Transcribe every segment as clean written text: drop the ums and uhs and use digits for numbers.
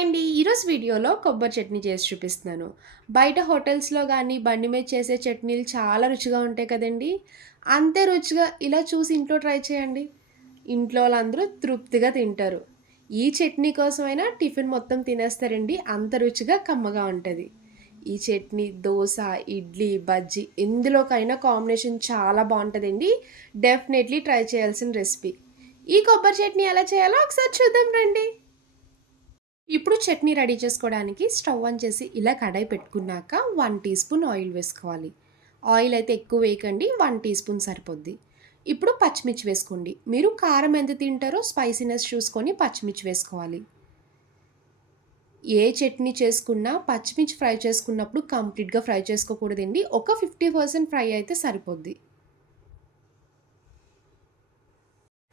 Hi అండి. ఈరోజు వీడియోలో కొబ్బరి చట్నీ చేసి చూపిస్తున్నాను. బయట హోటల్స్‌లో గానీ, బండి మీద చేసే చట్నీలు చాలా రుచిగా ఉంటాయి కదండీ! అంతే రుచిగా ఇలా చూసి ఇంట్లో ట్రై చేయండి. ఇంట్లో వాళ్ళందరూ తృప్తిగా తింటారు. ఈ చట్నీ కోసమైనా టిఫిన్ మొత్తం తినేస్తారండి. అంత రుచిగా, కమ్మగా ఉంటది. ఈ చట్నీ దోస, ఇడ్లీ, బజ్జీ ఎందులోకైనా కాంబినేషన్ చాలా బావుంటదండి. డెఫినెట్‌లీ ట్రై చేయాల్సిన రెసిపీ. ఈ కొబ్బరి చట్నీ ఎలా చేయాలో ఒకసారి చూద్దాం రండి. ఇప్పుడు చట్నీ రెడీ చేసుకోవడానికి స్టవ్ ఆన్ చేసి ఇలా కడాయి పెట్టుకున్నాక 1 టీ స్పూన్ ఆయిల్ వేసుకోవాలి. ఆయిల్ అయితే ఎక్కువ వేయకండి, 1 టీ స్పూన్ సరిపోద్ది. ఇప్పుడు పచ్చిమిర్చి వేసుకోండి. మీరు కారం ఎంత తింటారో స్పైసీనెస్ చూసుకొని పచ్చిమిర్చి వేసుకోవాలి. ఏ చట్నీ చేసుకున్నా పచ్చిమిర్చి ఫ్రై చేసుకున్నప్పుడు కంప్లీట్‌గా ఫ్రై చేసుకోకూడదండి. ఒక 50% ఫ్రై అయితే సరిపోద్ది.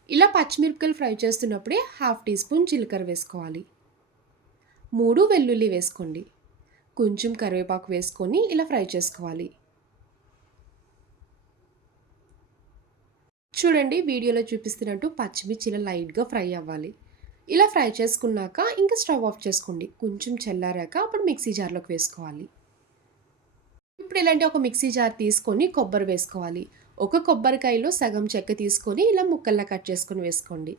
ఇలా పచ్చిమిరపకాయలు ఫ్రై చేస్తున్నప్పుడే హాఫ్ టీ స్పూన్ జీలకర్ర వేసుకోవాలి. 3 వెల్లుల్లి వేసుకోండి. కొంచెం కరివేపాకు వేసుకొని ఇలా ఫ్రై చేసుకోవాలి. చూడండి వీడియోలో చూపిస్తున్నట్టు పచ్చిమిర్చి ఇలా లైట్‌గా ఫ్రై అవ్వాలి. ఇలా ఫ్రై చేసుకున్నాక ఇంకా స్టవ్ ఆఫ్ చేసుకోండి. కొంచెం చల్లారాక అప్పుడు మిక్సీ జార్‌లోకి వేసుకోవాలి. ఇప్పుడు ఇలాంటి ఒక మిక్సీ జార్ తీసుకొని కొబ్బరి వేసుకోవాలి. ఒక కొబ్బరికాయలో సగం చెక్క తీసుకొని ఇలా ముక్కల్లా కట్ చేసుకొని వేసుకోండి.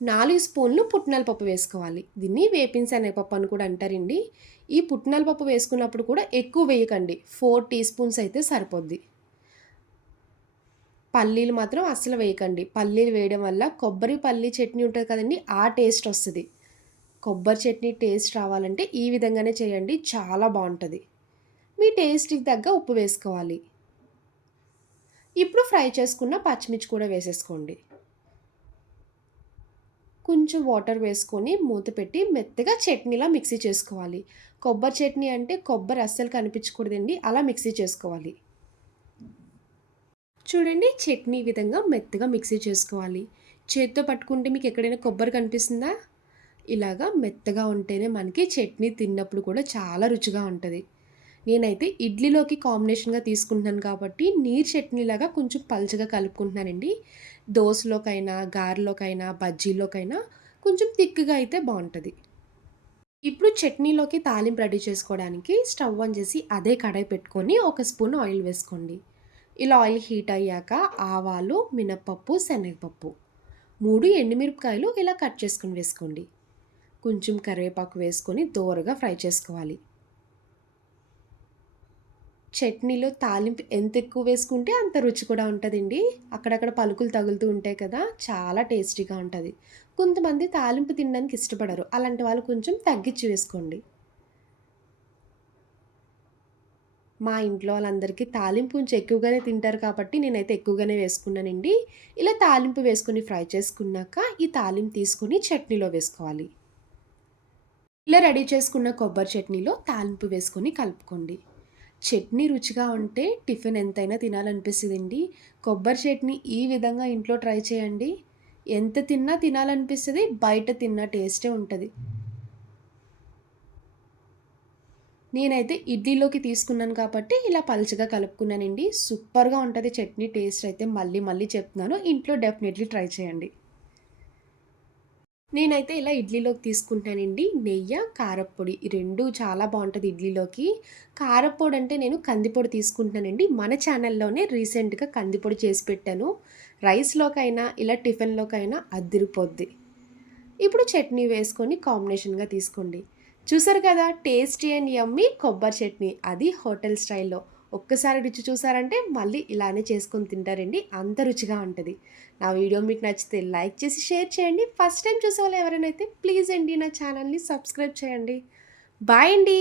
4 స్పూన్లు పుట్నాల పప్పు వేసుకోవాలి. దీన్ని వేపిన శనగపప్పు అని కూడా అంటారండి. ఈ పుట్నాల పప్పు వేసుకున్నప్పుడు కూడా ఎక్కువ వేయకండి. 4 టీ స్పూన్స్ అయితే సరిపోద్ది. పల్లీలు మాత్రం అస్సలు వేయకండి. పల్లీలు వేయడం వల్ల కొబ్బరి పల్లీ చట్నీ ఉంటది కదండీ! ఆ టేస్ట్ వస్తది. కొబ్బరి చట్నీ టేస్ట్ రావాలంటే ఈ విధంగానే చేయండి. చాలా బావుంటది. మీ టేస్ట్‌కి తగ్గ ఉప్పు వేసుకోవాలి. ఇప్పుడు ఫ్రై చేసుకున్న పచ్చిమిర్చి కూడా వేసేసుకోండి. కొంచెం వాటర్ వేసుకొని మూత పెట్టి మెత్తగా చట్నీలా మిక్సీ చేసుకోవాలి. కొబ్బరి చట్నీ అంటే కొబ్బరి అస్సలు కనిపించకూడదండి. అలా మిక్సీ చేసుకోవాలి. చూడండి చట్నీ ఈ విధంగా మెత్తగా మిక్సీ చేసుకోవాలి. చేత్తో పట్టుకుంటే మీకు ఎక్కడైనా కొబ్బరి కనిపిస్తుందా? ఇలాగా మెత్తగా ఉంటేనే మనకి చట్నీ తిన్నప్పుడు కూడా చాలా రుచిగా ఉంటది. నేనైతే ఇడ్లీలోకి కాంబినేషన్‌గా తీసుకుంటున్నాను కాబట్టి నీరు చట్నీలాగా కొంచెం పల్చగా కలుపుకుంటున్నానండి. దోసలోకైనా, గారెలోకైనా, బజ్జీలోకైనా కొంచెం థిక్‌గా అయితే బావుంటది. ఇప్పుడు చట్నీలోకి తాలింపు రెడీ చేసుకోవడానికి స్టవ్ ఆన్ చేసి అదే కడాయి పెట్టుకొని ఒక స్పూన్ ఆయిల్ వేసుకోండి. ఇలా ఆయిల్ హీట్ అయ్యాక ఆవాలు, మినపప్పు, శనగపప్పు 3 ఎండుమిరపకాయలు ఇలా కట్ చేసుకొని వేసుకోండి. కొంచెం కరివేపాకు వేసుకొని దోరగా ఫ్రై చేసుకోవాలి. చట్నీలో తాలింపు ఎంత ఎక్కువ వేసుకుంటే అంత రుచి కూడా ఉంటదండి. అక్కడక్కడ పలుకులు తగులుతూ ఉంటాయి కదా! చాలా టేస్టీగా ఉంటది. కొంతమంది తాలింపు తినడానికి ఇష్టపడరు. అలాంటి వాళ్ళు కొంచెం తగ్గించి వేసుకోండి. మా ఇంట్లో వాళ్ళందరికీ తాలింపు కొంచెం ఎక్కువగానే తింటారు కాబట్టి నేనైతే ఎక్కువగానే వేసుకున్నానండి. ఇలా తాలింపు వేసుకొని ఫ్రై చేసుకున్నాక ఈ తాలింపు తీసుకొని చట్నీలో వేసుకోవాలి. ఇలా రెడీ చేసుకున్న కొబ్బరి చట్నీలో తాలింపు వేసుకొని కలుపుకోండి. చట్నీ రుచిగా ఉంటే టిఫిన్ ఎంతైనా తినాలనిపిస్తదండి. కొబ్బరి చట్నీ ఈ విధంగా ఇంట్లో ట్రై చేయండి. ఎంత తిన్నా తినాలనిపిస్తది. బయట తిన్న టేస్టే ఉంటది. నేనైతే ఇడ్లీలోకి తీసుకున్నాను కాబట్టి ఇలా పలుచగా కలుపుకున్నానండి. సూపర్‌గా ఉంటది చట్నీ టేస్ట్ అయితే మళ్ళీ మళ్ళీ చెప్తున్నాను. ఇంట్లో డెఫినెట్‌లీ ట్రై చేయండి. నేనైతే ఇలా ఇడ్లీలోకి తీసుకుంటానండి. నెయ్య, కారప్పొడి ఈ 2 చాలా బావుంటది ఇడ్లీలోకి. కారప్పొడి అంటే నేను కందిపొడి తీసుకుంటున్నానండి. మన ఛానల్‌లోనే రీసెంట్‌గా కందిపొడి చేసి పెట్టాను. రైస్‌లోకైనా, ఇలా టిఫిన్‌లోకైనా అద్దిరిపోద్ది. ఇప్పుడు చట్నీ వేసుకొని కాంబినేషన్‌గా తీసుకోండి. చూసారు కదా! టేస్టీ అండ్ యమ్మీ కొబ్బరి చట్నీ. అది హోటల్ స్టైల్‌లో. ఒక్కసారి రుచి చూసారంటే మళ్ళీ ఇలానే చేసుకొని తింటారండి. అంత రుచిగా ఉంటది. నా వీడియో మీకు నచ్చితే లైక్ చేసి షేర్ చేయండి. ఫస్ట్ టైమ్ చూసేవాళ్ళు ఎవరైనా అయితే ప్లీజ్ అండి నా ఛానల్‌ని సబ్స్క్రైబ్ చేయండి. బాయ్ అండి.